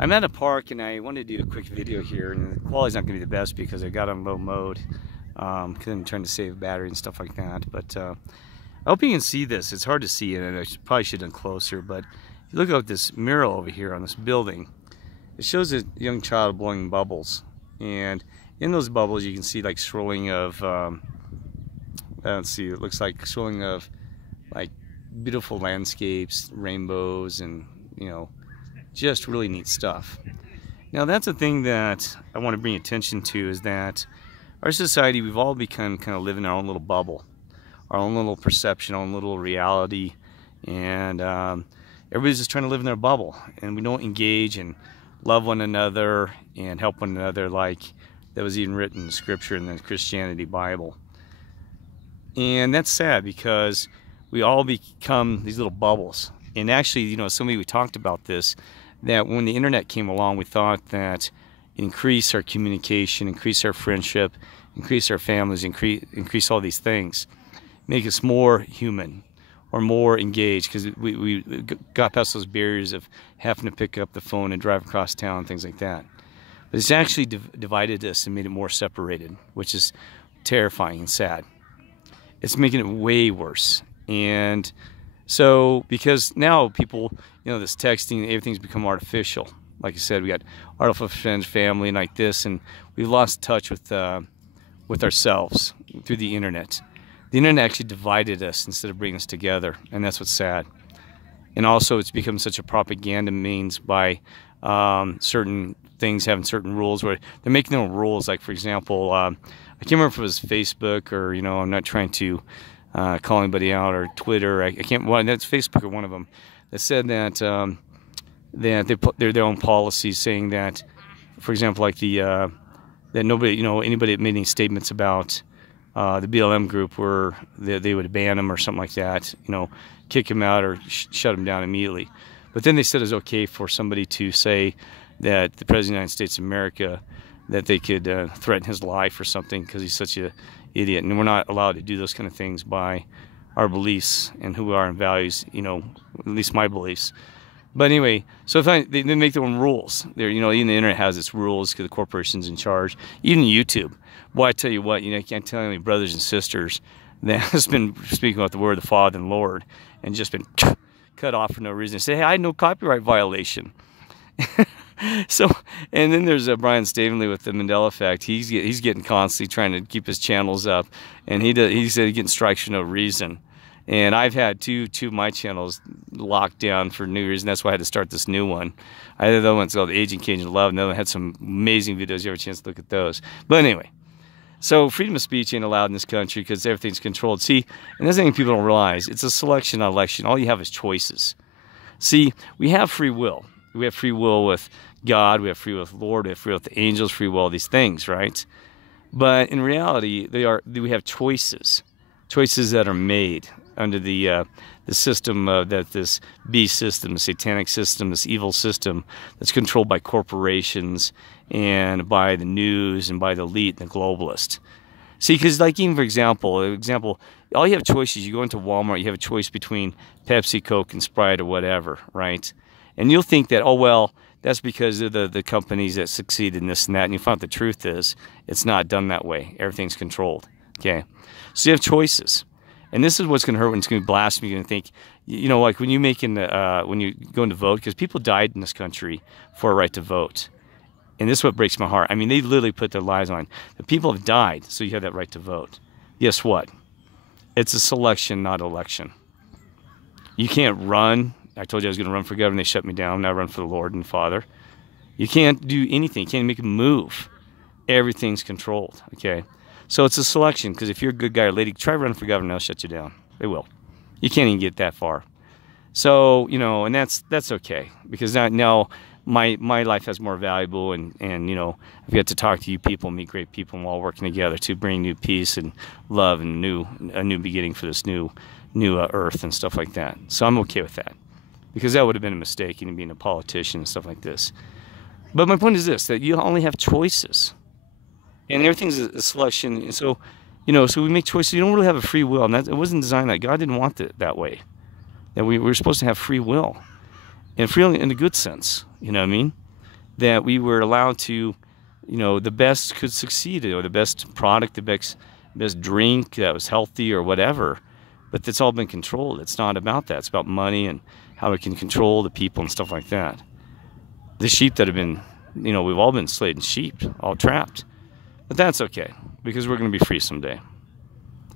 I'm at a park and I wanted to do a quick video here, and the quality's not going to be the best because I got on low mode because I'm trying to save battery and stuff like that. But I hope you can see this. It's hard to see, and I probably should have done closer. But if you look at this mural over here on this building, it shows a young child blowing bubbles, and in those bubbles you can see like swirling of let's see, it looks like swirling of like beautiful landscapes, rainbows, and just really neat stuff. Now that's a thing that I want to bring attention to, is that our society, we've all become kind of living our own little bubble, our own little perception, our own little reality, and everybody's just trying to live in their bubble, and we don't engage and love one another and help one another like that was even written in Scripture in the Christianity Bible. And that's sad because we all become these little bubbles. And actually, somebody, we talked about this, that when the internet came along, we thought that increase our communication, increase our friendship, increase our families, increase all these things, make us more human or more engaged, because we got past those barriers of having to pick up the phone and drive across town and things like that. But it's actually divided us and made it more separated, which is terrifying and sad. It's making it way worse. And so, because now people, this texting, everything's become artificial. Like I said, we got artificial friends, family, and like this, and we've lost touch with ourselves through the internet. The internet actually divided us instead of bringing us together, and that's what's sad. And also, it's become such a propaganda means by certain things having certain rules, where they're making their own rules. Like, for example, I can't remember if it was Facebook or, I'm not trying to call anybody out, or Twitter. I can't. Well, that's Facebook or one of them that said that that they put their own policies, saying that, for example, like that nobody, anybody that made any statements about the BLM group, where they would ban them or something like that, kick them out or shut them down immediately. But then they said it was okay for somebody to say that the President of the United States of America, that they could threaten his life or something because he's such an idiot. And we're not allowed to do those kind of things by our beliefs and who we are and values, at least my beliefs. But anyway, so they make their own rules. Even the internet has its rules because the corporation's in charge. Even YouTube. Boy, I tell you what, I can't tell any brothers and sisters that has been speaking about the word of the Father and Lord and just been cut off for no reason. Say, hey, I had no copyright violation. So, and then there's Brian Stavenley with the Mandela effect. He's getting constantly trying to keep his channels up, and he said he's getting strikes for no reason. And I've had two of my channels locked down for no reason. That's why I had to start this new one. I had the other one's called Aging Cajun Love, and the other one had some amazing videos. You have a chance to look at those. But anyway, so freedom of speech ain't allowed in this country because everything's controlled. See, and that's the thing people don't realize. It's a selection, not election. All you have is choices. See, we have free will. We have free will with God, we have free will with the Lord, we have free will with the angels, free will, all these things, right? But in reality, we have choices that are made under the system that this beast system, the satanic system, this evil system that's controlled by corporations and by the news and by the elite and the globalist. See, because like even for example, all you have choices. You go into Walmart, you have a choice between Pepsi, Coke, and Sprite or whatever, right? And you'll think that, oh, well, that's because of the companies that succeed in this and that. And you find out the truth is it's not done that way. Everything's controlled, okay? So you have choices. And this is what's going to hurt when it's going to be blasphemy. You're going to think, like when when you go in to vote, because people died in this country for a right to vote. And this is what breaks my heart. I mean, they literally put their lives on. The people have died, so you have that right to vote. Guess what? It's a selection, not election. You can't run. I told you I was going to run for governor. They shut me down. Now I run for the Lord and Father. You can't do anything. You can't make a move. Everything's controlled, okay? So it's a selection, because if you're a good guy or lady, try running for governor, they'll shut you down. They will. You can't even get that far. So, and that's okay, because now my life has more valuable, and I've got to talk to you people, meet great people, and we're all working together to bring new peace and love and a new beginning for this new earth and stuff like that. So I'm okay with that, because that would have been a mistake, being a politician and stuff like this. But my point is this, that you only have choices. And everything's a selection. And so, so we make choices. You don't really have a free will. And it wasn't designed that. God didn't want it that way. That we're supposed to have free will. And free in a good sense. You know what I mean? that we were allowed to, the best could succeed, or the best product, the best drink that was healthy or whatever. But it's all been controlled. It's not about that. It's about money and how we can control the people and stuff like that. The sheep that have been, we've all been enslaved and sheep, all trapped. But that's okay, because we're going to be free someday.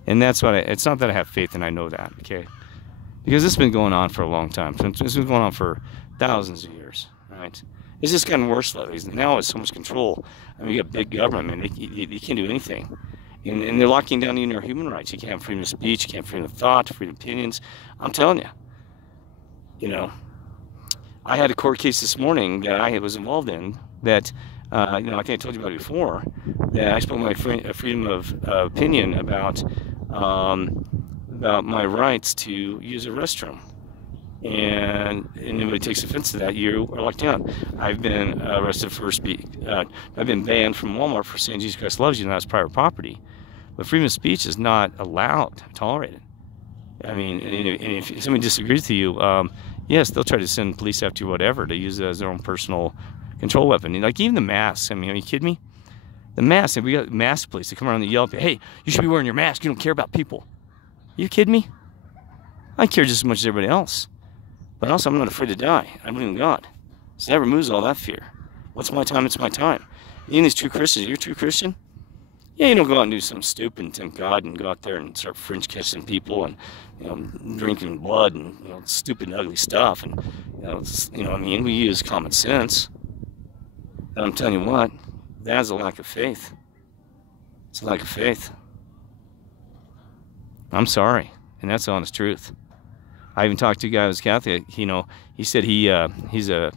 And that's what it's not that I have faith and I know that, okay? Because it's been going on for a long time. It's been going on for thousands of years, right? It's just gotten worse lately. Now it's so much control. I mean, you got big government, man. You can't do anything. And they're locking down even our human rights. You can't have freedom of speech, you can't have freedom of thought, freedom of opinions. I'm telling you, I had a court case this morning that I was involved in that, I think I told you about it before, that I spoke my freedom of opinion about my rights to use a restroom. And anybody takes offense to that, you are locked down. I've been arrested for I've been banned from Walmart for saying Jesus Christ loves you, and that's private property. But freedom of speech is not allowed, tolerated. I mean, and if somebody disagrees with you, yes, they'll try to send police after you, whatever, to use it as their own personal control weapon. And like even the masks, I mean, are you kidding me? The masks, we got mask police that come around and yell, hey, you should be wearing your mask, you don't care about people. Are you kidding me? I care just as much as everybody else. But also, I'm not afraid to die. I believe in God. So that removes all that fear. What's my time? It's my time. Even these true Christians, you're a true Christian? Yeah, you don't go out and do something stupid and tempt God and go out there and start French kissing people and, drinking blood and, stupid and ugly stuff. And, we use common sense. And I'm telling you what, that's a lack of faith. It's a lack of faith. I'm sorry. And that's the honest truth. I even talked to a guy who was Catholic. He said he's a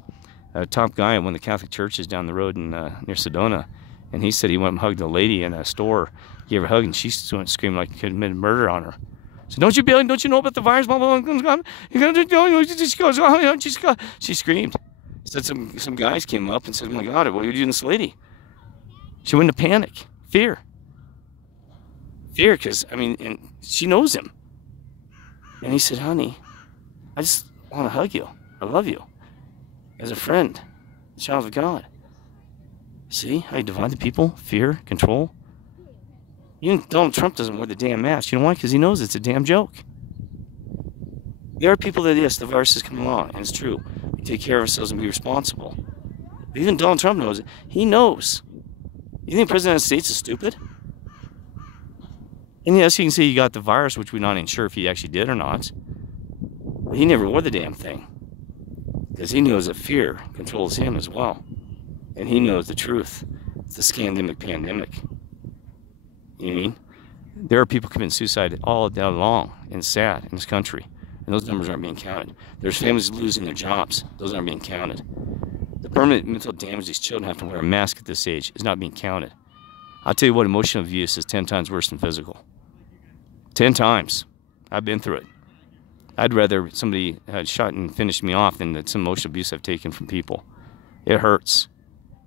top guy at one of the Catholic churches down the road in near Sedona, and he said he went and hugged a lady in a store. He gave her a hug, and she went screaming like he could committed murder on her. So don't you know about the virus? She screamed. Said some guys came up and said, "Oh my God, what are you doing to this lady?" She went into panic, fear, because and she knows him. And he said, "Honey, I just want to hug you. I love you. As a friend, a child of God." See how you divide the people? Fear, control. Even Donald Trump doesn't wear the damn mask. You know why? Because he knows it's a damn joke. There are people that, yes, the virus has come along, and it's true. We take care of ourselves and be responsible. But even Donald Trump knows it. He knows. You think the President of the United States is stupid? And yes, you can say he got the virus, which we're not even sure if he actually did or not. But he never wore the damn thing. Because he knows that fear controls him as well. And he knows the truth. It's the scandemic pandemic. You know what I mean? There are people committing suicide all day long, and it's sad in this country. And those numbers aren't being counted. There's families losing their jobs. Those aren't being counted. The permanent mental damage these children have to wear a mask at this age is not being counted. I'll tell you what, emotional abuse is 10 times worse than physical. 10 times. I've been through it. I'd rather somebody had shot and finished me off than some emotional abuse I've taken from people. It hurts.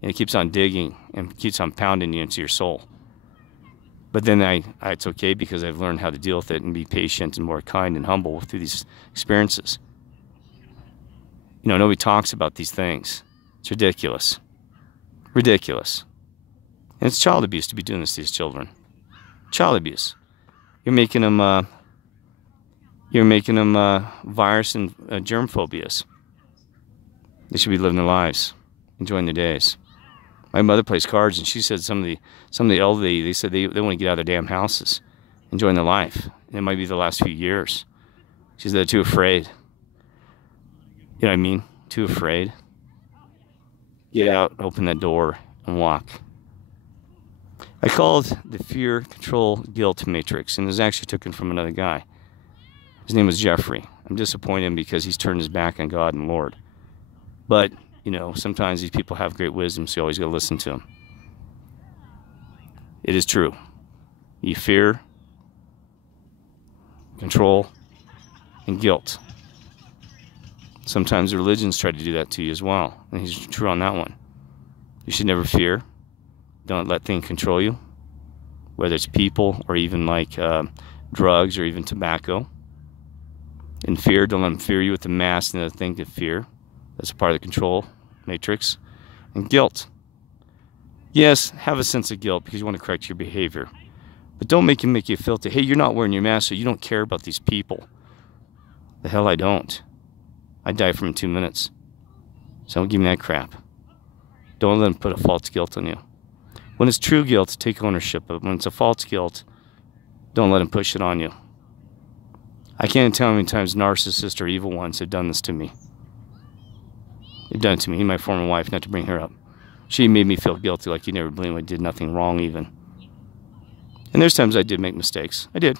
And it keeps on digging and keeps on pounding you into your soul. But then it's okay because I've learned how to deal with it and be patient and more kind and humble through these experiences. Nobody talks about these things. It's ridiculous. Ridiculous. And it's child abuse to be doing this to these children. Child abuse. You're making them virus and germ phobias. They should be living their lives, enjoying their days. My mother plays cards, and she said some of the elderly, they said they want to get out of their damn houses, enjoying their life. And it might be the last few years. She said they're too afraid. You know what I mean? Too afraid. Get out, open that door, and walk. I called the fear, control, guilt matrix, and it was actually taken from another guy. His name was Jeffrey. I'm disappointed in him because he's turned his back on God and Lord. But, sometimes these people have great wisdom, so you always got to listen to them. It is true. You fear, control, and guilt. Sometimes religions try to do that to you as well, and he's true on that one. You should never fear. Don't let things control you, whether it's people or even like drugs or even tobacco. In fear, don't let them fear you with the mask and the thing to fear. That's a part of the control matrix. And guilt. Yes, have a sense of guilt because you want to correct your behavior. But don't make you feel hey, you're not wearing your mask, so you don't care about these people. The hell I don't. I'd die from 2 minutes. So don't give me that crap. Don't let them put a false guilt on you. When it's true guilt, take ownership of it. When it's a false guilt, don't let them push it on you. I can't tell how many times narcissists or evil ones have done this to me. They've done it to me, my former wife, not to bring her up. She made me feel guilty, like you never believe I did nothing wrong even. And there's times I did make mistakes. I did.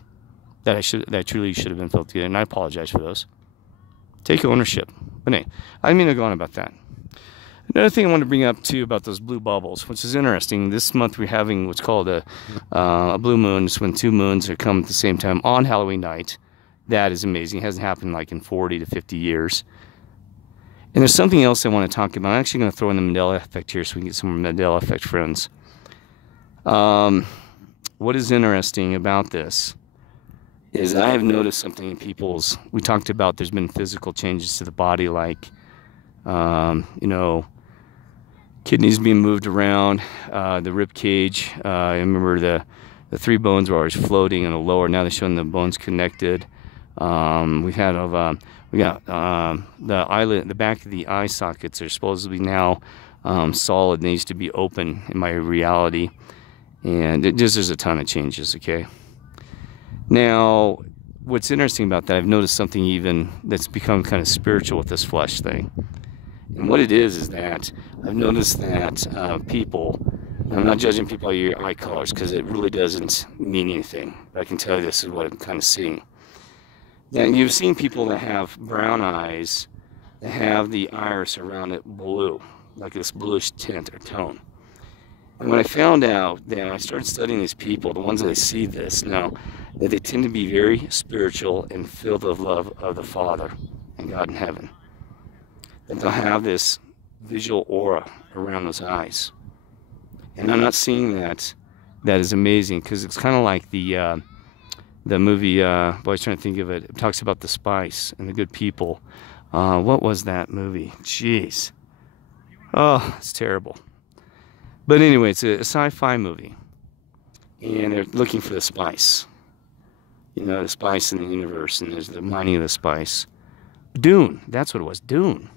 That I truly should have been felt guilty, and I apologize for those. Take ownership. But anyway, I didn't mean to go on about that. Another thing I want to bring up too about those blue bubbles, which is interesting. This month we're having what's called a blue moon. It's when 2 moons are come at the same time on Halloween night. That is amazing. It hasn't happened like in 40 to 50 years. And there's something else I want to talk about. I'm actually going to throw in the Mandela effect here so we can get some Mandela effect friends. What is interesting about this is I have noticed something in people's, we talked about there's been physical changes to the body, like, you know, kidneys being moved around, the rib cage. I remember the 3 bones were always floating in the lower. Now they're showing the bones connected. We got the eyelid, the back of the eye sockets are supposedly now solid. They used to be open in my reality, and there's a ton of changes. Okay. Now, what's interesting about that, I've noticed something even that's become kind of spiritual with this flesh thing. And what it is that I've noticed that people, I'm not judging people by your eye colors because it really doesn't mean anything. But I can tell you this is what I'm kind of seeing. That you've seen people that have brown eyes that have the iris around it blue, like this bluish tint or tone. And when I found out that I started studying these people, the ones that I see this now, that they tend to be very spiritual and filled with love of the Father and God in heaven. That they'll have this visual aura around those eyes. And I'm not seeing that. That is amazing because it's kind of like the movie, I was trying to think of it. It talks about the spice and the good people. What was that movie? Jeez. Oh, it's terrible. But anyway, it's a sci-fi movie. And they're looking for the spice. You know, the spice in the universe, and there's the mining of the spice. Dune, that's what it was, Dune.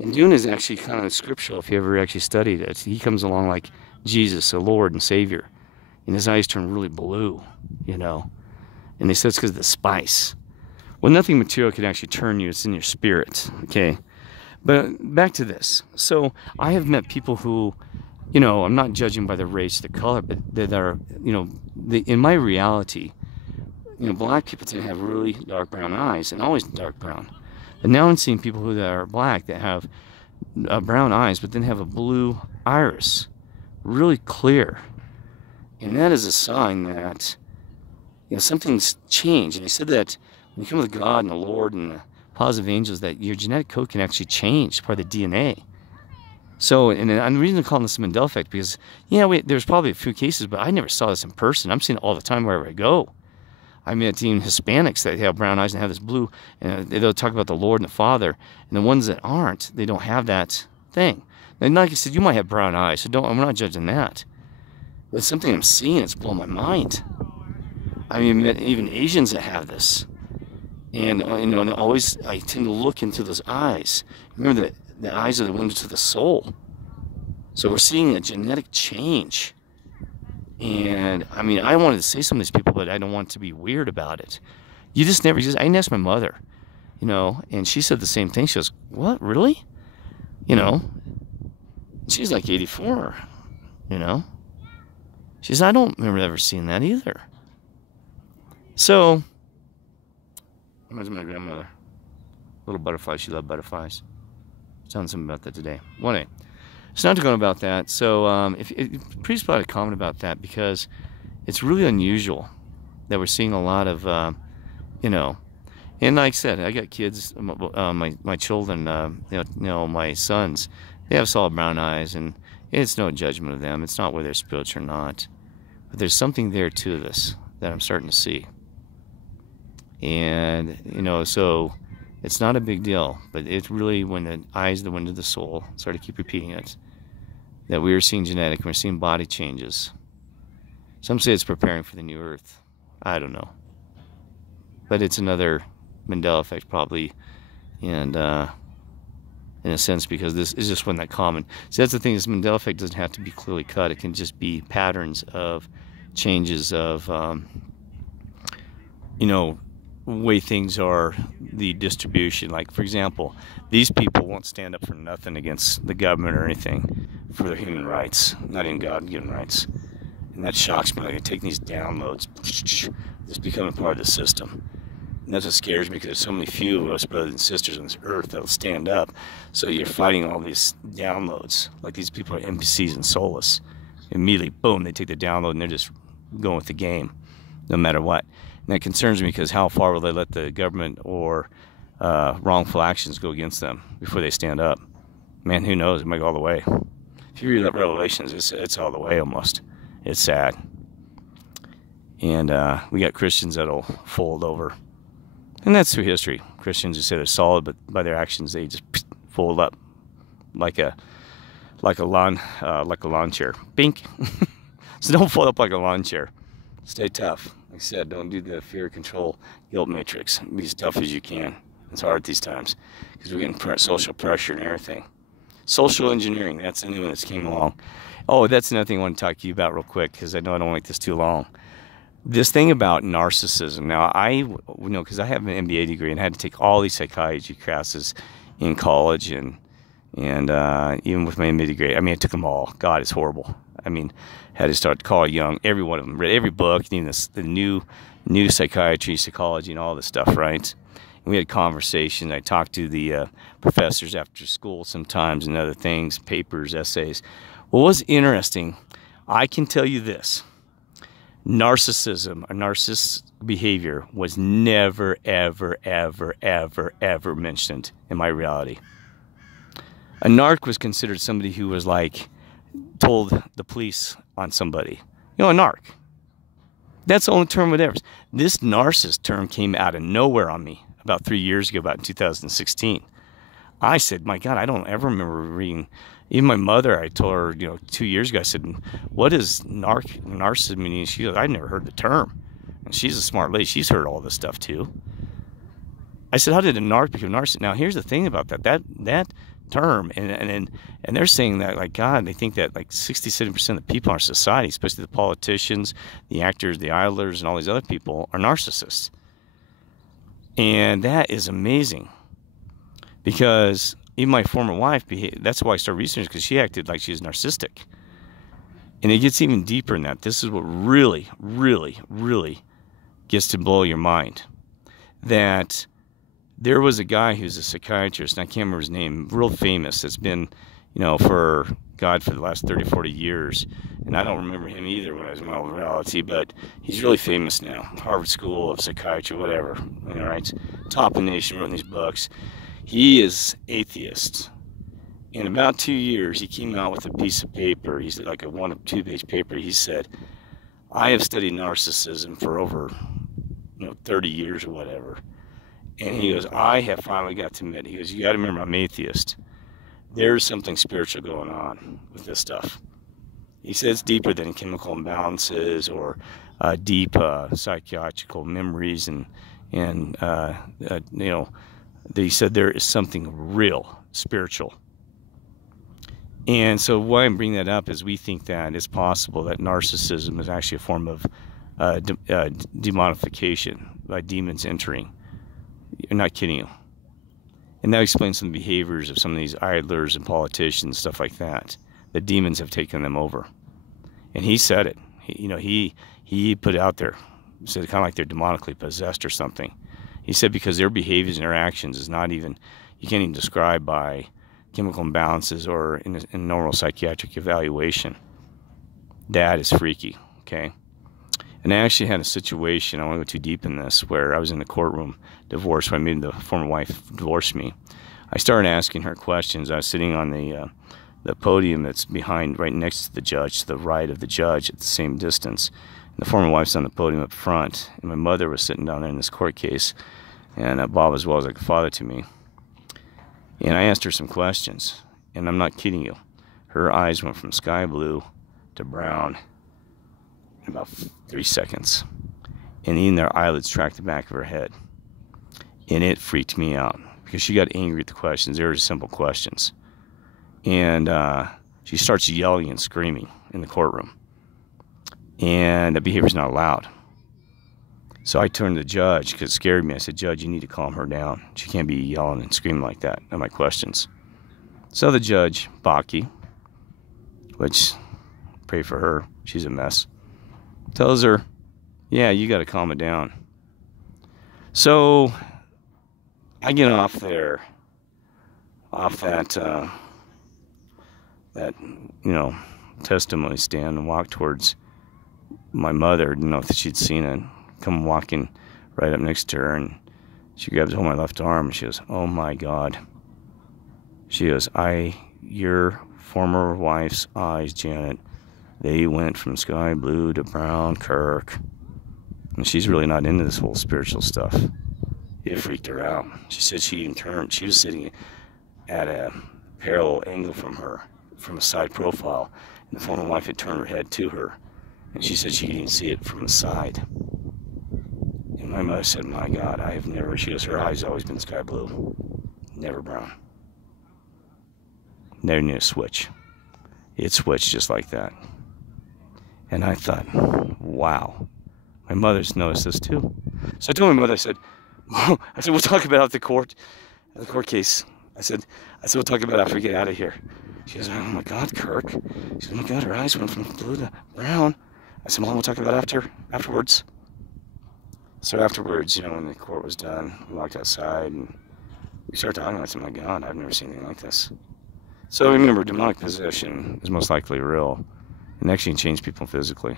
And Dune is actually kind of scriptural if you ever actually studied it. He comes along like Jesus, a Lord and Savior. And his eyes turn really blue, you know. And they said it's because of the spice. Well, nothing material can actually turn you. It's in your spirit, okay? But back to this. So I have met people who, you know, I'm not judging by the race, the color, but that are, you know, in my reality, you know, black people tend to have really dark brown eyes, and always dark brown. But now I'm seeing people who are black that have brown eyes, but then have a blue iris, really clear. And that is a sign that, you know, something's changed. And they said that when you come with God and the Lord and the positive angels, that your genetic code can actually change, part of the DNA. So, and the reason I'm calling this the Mandela effect, because, yeah, there's probably a few cases, but I never saw this in person. I'm seeing it all the time wherever I go. I met even Hispanics that have brown eyes and have this blue, and they'll talk about the Lord and the Father. And the ones that aren't, they don't have that thing. And like I said, you might have brown eyes, so I'm not judging that. But it's something I'm seeing, it's blowing my mind. I mean, even Asians that have this. And, you know, and always, I tend to look into those eyes. Remember that the eyes are the window to the soul. So we're seeing a genetic change. And, I mean, I wanted to say some of these people, but I don't want to be weird about it. I didn't ask my mother, you know, and she said the same thing. She goes, what, really? You know, she's like 84, you know. She says, I don't remember ever seeing that either. So, reminds me of my grandmother. Little butterfly, she loved butterflies. I was telling something about that today. One day. So not to go about that. So please put a comment about that, because it's really unusual that we're seeing a lot of, you know, and like I said, I got kids, my children, you know, my sons, they have solid brown eyes, and it's no judgment of them. It's not whether they're spiritual or not, but there's something there to this that I'm starting to see. And, you know, so It's not a big deal, but it's really when the eye is the window of the soul. Sorry to keep repeating it. That we are seeing genetic, we're seeing body changes. Some say it's preparing for the new earth. I don't know. But it's another Mandela effect probably, and in a sense, because this is just one that common. So that's the thing, this Mandela effect doesn't have to be clearly cut. It can just be patterns of changes of, you know, way things are, the distribution. Like, for example, these people won't stand up for nothing against the government or anything for their human rights, not in God-given rights. And that shocks me. Like, taking these downloads, just becoming part of the system. And that's what scares me, because there's so many few of us brothers and sisters on this earth that'll stand up. So you're fighting all these downloads. Like, these people are NPCs and soulless. Immediately, boom, they take the download and they're just going with the game, no matter what. And that concerns me, because how far will they let the government or wrongful actions go against them before they stand up? Man, who knows? It might go all the way. If you read Revelations, it's all the way almost. It's sad. And we got Christians that'll fold over. And that's through history. Christians who say they're solid, but by their actions they just fold up like a lawn chair. Bink. So don't fold up like a lawn chair. Stay tough. Like I said, don't do the fear, control, guilt matrix. Be as tough as you can. It's hard these times because we're getting social pressure and everything. Social engineering, that's the new one that's came along. Oh, that's another thing I want to talk to you about real quick, because I know I don't like this too long. This thing about narcissism. Now, because I have an MBA degree and I had to take all these psychiatry classes in college and even with my MBA degree. I mean, I took them all. God, it's horrible. I mean, had to start Carl Jung, every one of them, read every book, even the new psychiatry, psychology, and all this stuff, right? And we had conversations. I talked to the professors after school sometimes and other things, papers, essays. What was interesting, I can tell you this. Narcissism, or narcissist behavior, was never, ever, ever, ever, ever mentioned in my reality. A narc was considered somebody who was like, told the police on somebody. You know, a narc. That's the only term whatever. This narcissist term came out of nowhere on me about 3 years ago, about in 2016. I said, my God, I don't ever remember reading. Even my mother, I told her, 2 years ago, I said, what does narcissism mean? She goes, I'd never heard the term. And she's a smart lady. She's heard all this stuff too. I said, how did a narc become narcissist? Now, here's the thing about that term, and they're saying that, like, God, they think that like 67% of the people in our society, especially the politicians, the actors, the idlers, and all these other people, are narcissists. And that is amazing, because even my former wife, that's why I started researching, because she acted like she was narcissistic. And it gets even deeper than that. This is what really, really, really gets to blow your mind. That there was a guy who's a psychiatrist, and I can't remember his name, real famous, that's been, for God, for the last 30, 40 years. And I don't remember him either when I was in my old reality, but he's really famous now. Harvard School of Psychiatry, whatever. All right, top in the nation, wrote these books. He is atheist. In about 2 years, he came out with a piece of paper. He's like a 1 or 2 page paper. He said, I have studied narcissism for over 30 years or whatever. And he goes, I have finally got to admit, he goes, you got to remember, I'm atheist. There's something spiritual going on with this stuff. He said it's deeper than chemical imbalances or deep psychological memories, and he said there is something real, spiritual. And so why I'm bringing that up is we think that it's possible that narcissism is actually a form of demonification, by demons entering. I'm not kidding you. And that explains some of the behaviors of some of these idlers and politicians, stuff like that. The demons have taken them over. And he said it. He put it out there. He said kind of like they're demonically possessed or something. He said because their behaviors and their actions is not even, you can't even describe by chemical imbalances or in a normal psychiatric evaluation. That is freaky, okay? And I actually had a situation, I won't go too deep in this, where I was in the courtroom, divorced, when I made the former wife divorce me. I started asking her questions. I was sitting on the podium that's behind, right next to the judge, to the right of the judge at the same distance. And the former wife's on the podium up front, and my mother was sitting down there in this court case. and Bob as well as like a father to me. And I asked her some questions, and I'm not kidding you. Her eyes went from sky blue to brown in about 3 seconds. And even their eyelids tracked the back of her head. And it freaked me out because she got angry at the questions. They were just simple questions. And she starts yelling and screaming in the courtroom. And that behavior's not allowed. So I turned to the judge because it scared me. I said, Judge, you need to calm her down. She can't be yelling and screaming like that at my questions. So the judge, Baki, which, pray for her, she's a mess, tells her, yeah, you got to calm it down. So I get off there, off that testimony stand and walk towards my mother. Didn't know if she'd seen it. Come walking right up next to her, and she grabs hold of my left arm, and she goes, oh my God. She goes, your former wife's eyes, Janet, they went from sky blue to brown, Kirk. And she's really not into this whole spiritual stuff. It freaked her out. She said she even turned. She was sitting at a parallel angle from her, from a side profile. And the former wife had turned her head to her. And she said she didn't see it from the side. And my mother said, my God, I have never, she goes, her eyes have always been sky blue, never brown. Never knew a switch. It switched just like that. And I thought, wow, my mother's noticed this too. So I told my mother, I said, we'll talk about the court case. I said, we'll talk about it after we get out of here. She goes, oh my God, Kirk. She said, oh my God, her eyes went from blue to brown. I said, Mom, we'll talk about it afterwards. So afterwards, when the court was done, we walked outside and we started talking. I said, my God, I've never seen anything like this. So remember, demonic possession is most likely real and actually can change people physically.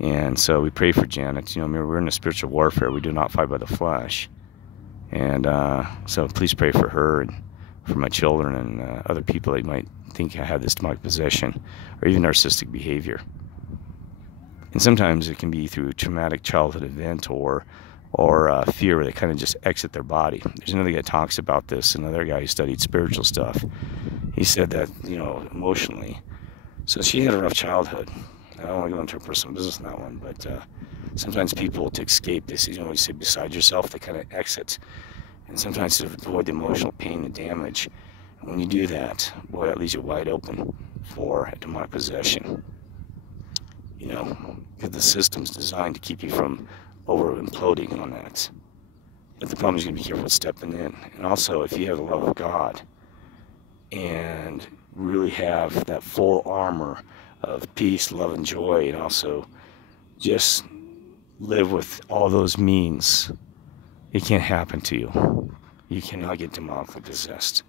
And so we pray for Janet. Remember, we're in a spiritual warfare. We do not fight by the flesh. And so please pray for her and for my children and other people that might think I have this demonic possession or even narcissistic behavior. And sometimes it can be through a traumatic childhood event or fear where they kind of just exit their body. There's another guy that talks about this, another guy who studied spiritual stuff. He said that, emotionally. So she had a rough childhood. I don't want to go into her personal business on that one, but sometimes people, to escape this, you say beside yourself, they kind of exit. And sometimes to avoid the emotional pain and damage. And when you do that, boy, that leaves you wide open for a demonic possession. Because the system's designed to keep you from over imploding on that. But the problem is you're going to be careful with stepping in. And also, if you have the love of God and really have that full armor of peace, love, and joy, and also just live with all those means, it can't happen to you. You cannot get demonically possessed.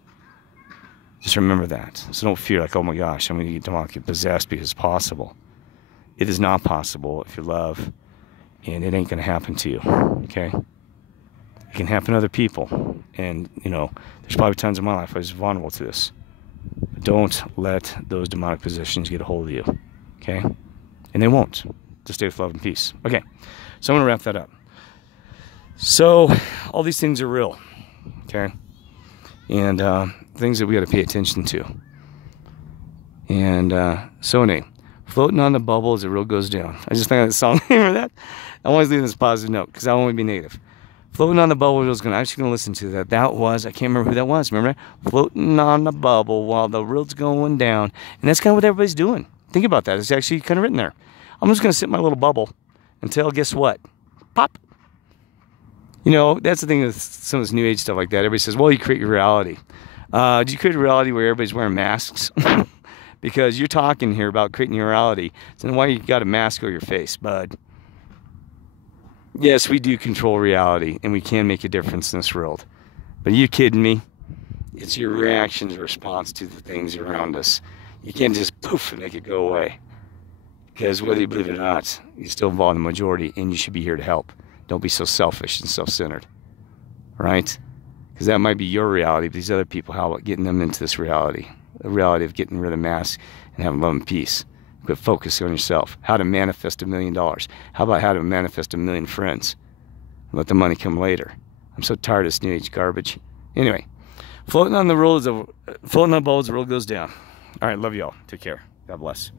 Just remember that. So don't fear like, oh my gosh, I'm going to get demonically possessed, because it's possible. It is not possible if you love, and it ain't going to happen to you, okay? It can happen to other people, and, there's probably times in my life I was vulnerable to this. But don't let those demonic possessions get a hold of you, okay? And they won't. Just stay with love and peace. Okay, so I'm going to wrap that up. So, all these things are real, okay? And things that we got to pay attention to. And so anyway, floating on the bubble as the road goes down. I just think of that song. Remember that? I always leave this positive note because I don't want to be negative. Floating on the bubble, I'm actually going to listen to that. That was, I can't remember who that was. Remember that? Floating on the bubble while the road's going down. And that's kind of what everybody's doing. Think about that. It's actually kind of written there. I'm just going to sit in my little bubble until, guess what? Pop. That's the thing with some of this new age stuff like that. Everybody says, well, you create your reality. Do you create a reality where everybody's wearing masks? Because you're talking here about creating your reality. So then why you got a mask over your face, bud? Yes, we do control reality, and we can make a difference in this world. But are you kidding me? It's your reactions, response to the things around us. You can't just poof and make it go away. Because whether you believe it or not, you're still involved in the majority, and you should be here to help. Don't be so selfish and self-centered. Right? Because that might be your reality, but these other people, how about getting them into this reality? The reality of getting rid of masks and having love and peace. But focus on yourself. How to manifest $1 million. How about how to manifest 1 million friends? Let the money come later. I'm so tired of this New Age garbage. Anyway, floating on the ball as the world goes down. All right, love you all. Take care. God bless.